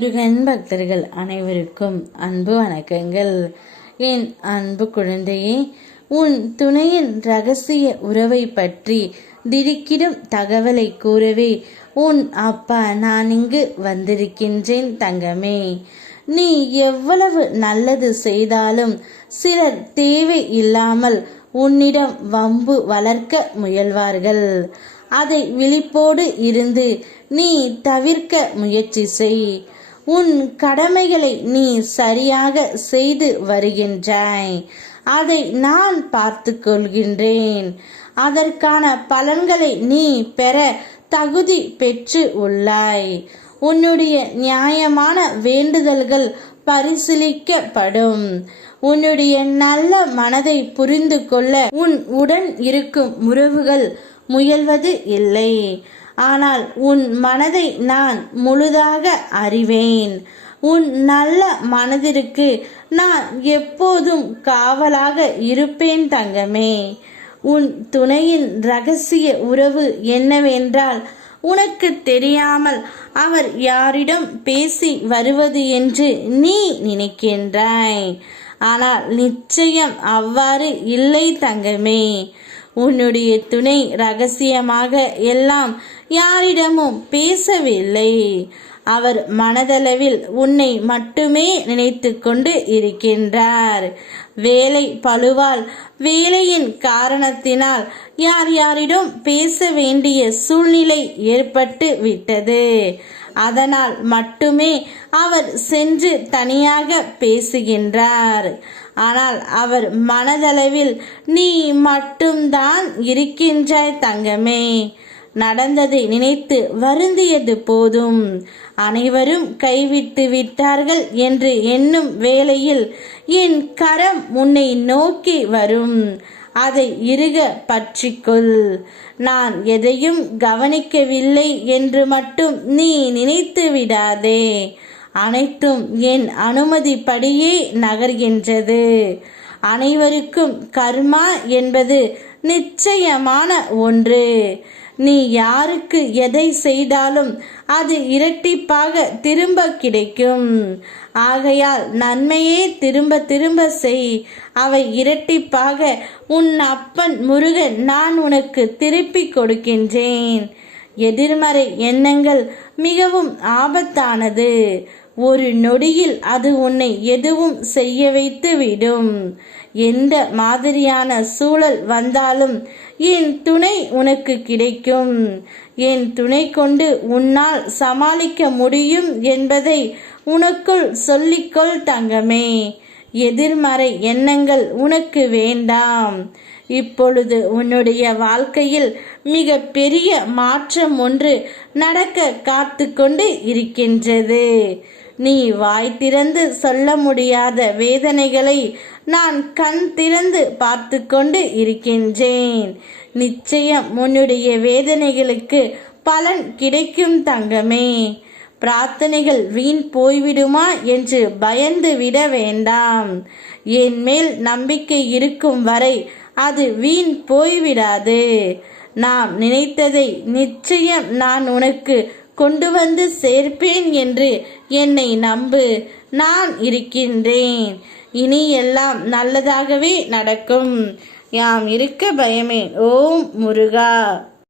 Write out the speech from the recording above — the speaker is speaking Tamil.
முருகன் பக்தர்கள் அனைவருக்கும் அன்பு வணக்கங்கள். என் அன்பு குழந்தையே, உன் துணையின் ரகசிய உறவை பற்றி திடுக்கிடும் தகவலை கூறவே உன் அப்பா நான் இங்கு வந்திருக்கின்றேன் தங்கமே. நீ எவ்வளவு நல்லது செய்தாலும் சிலர் தேவை இல்லாமல் உன்னிடம் வம்பு வளர்க்க முயல்வார்கள். அதை விழிப்போடு இருந்து நீ தவிர்க்க முயற்சி செய். உன் கடமைகளை நீ சரியாக செய்து வருகின்றாய். அதை நான் பார்த்து கொள்கின்றேன். அதற்கான பலன்களை நீ பெற தகுதி பெற்று உள்ளாய். உன்னுடைய நியாயமான வேண்டுதல்கள் பரிசீலிக்கப்படும். உன்னுடைய நல்ல மனதை புரிந்து கொள்ள உன் உடன் இருக்கும் உறவுகள் முயல்வது இல்லை. ஆனால் உன் மனதை நான் முழுதாக அறிவேன். உன் நல்ல மனதிற்கு நான் எப்போதும் காவலாக இருப்பேன் தங்கமே. உன் துணையின் ரகசிய உறவு என்னவென்றால், உனக்கு தெரியாமல் அவர் யாரிடம் பேசி வருவது என்று நீ நினைக்கின்றாய். ஆனால் நிச்சயம் அவ்வாறு இல்லை தங்கமே. உன்னுடைய துணை ரகசியமாக எல்லாம் யாரிடமும் பேசவில்லை. அவர் மனதளவில் உன்னை மட்டுமே நினைத்து கொண்டு இருக்கின்றார். வேலை பளுவால், வேலையின் காரணத்தினால் யார் யாரிடம் பேச வேண்டிய சூழ்நிலை ஏற்பட்டு விட்டது. அதனால் மட்டுமே அவர் சென்று தனியாக பேசுகின்றார். ஆனால் அவர் மனதளவில் நீ மட்டும்தான் இருக்கின்றாய் தங்கமே. நடந்ததை நினைத்து வருந்தியது போதும். அனைவரும் கைவிட்டு விட்டார்கள் என்று எண்ணும் வேளையில் என் கரம் உன்னை நோக்கி வரும். அதை இறுக பற்றிக்கொள். நான் எதையும் கவனிக்கவில்லை என்று மட்டும் நீ நினைத்து விடாதே. அனைத்தும் என் அனுமதிப்படியே நகர்கின்றது. அனைவருக்கும் கர்மா என்பது நிச்சயமான ஒன்று. நீ யாருக்கு எதை செய்தாலும் அது இரட்டிப்பாக திரும்ப கிடைக்கும். ஆகையால் நன்மையே திரும்ப திரும்ப செய். அவை இரட்டிப்பாக உன் அப்பன் முருகன் நான் உனக்கு திருப்பி கொடுக்கின்றேன். எதிர்மறை எண்ணங்கள் மிகவும் ஆபத்தானது. ஒரு நொடியில் அது உன்னை எதுவும் செய்ய வைத்து விடும். எந்த மாதிரியான சூழல் வந்தாலும் என் துணை உனக்கு கிடைக்கும். என் துணை கொண்டு உன்னால் சமாளிக்க முடியும் என்பதை உனக்குள் சொல்லிக்கொள் தங்கமே. எதிர்மறை எண்ணங்கள் உனக்கு வேண்டாம். இப்பொழுது உன்னுடைய வாழ்க்கையில் மிக பெரிய மாற்றம் ஒன்று நடக்க காத்து கொண்டு இருக்கின்றது. நீ வாய் திறந்து சொல்ல முடியாத வேதனைகளை நான் கண் திறந்து பார்த்து கொண்டு இருக்கின்றேன். நிச்சயம் உன்னுடைய வேதனைகளுக்கு பலன் கிடைக்கும் தங்கமே. பிரார்த்தனைகள் வீண் போய்விடுமா என்று பயந்து விட வேண்டாம். என் மேல் நம்பிக்கை இருக்கும் வரை அது வீண் போய்விடாது. நாம் நினைத்ததை நிச்சயம் நான் உனக்கு கொண்டு வந்து சேர்ப்பேன் என்று என்னை நம்பு. நான் இருக்கின்றேன். இனி எல்லாம் நல்லதாகவே நடக்கும். யாம் இருக்க பயமே. ஓம் முருகா.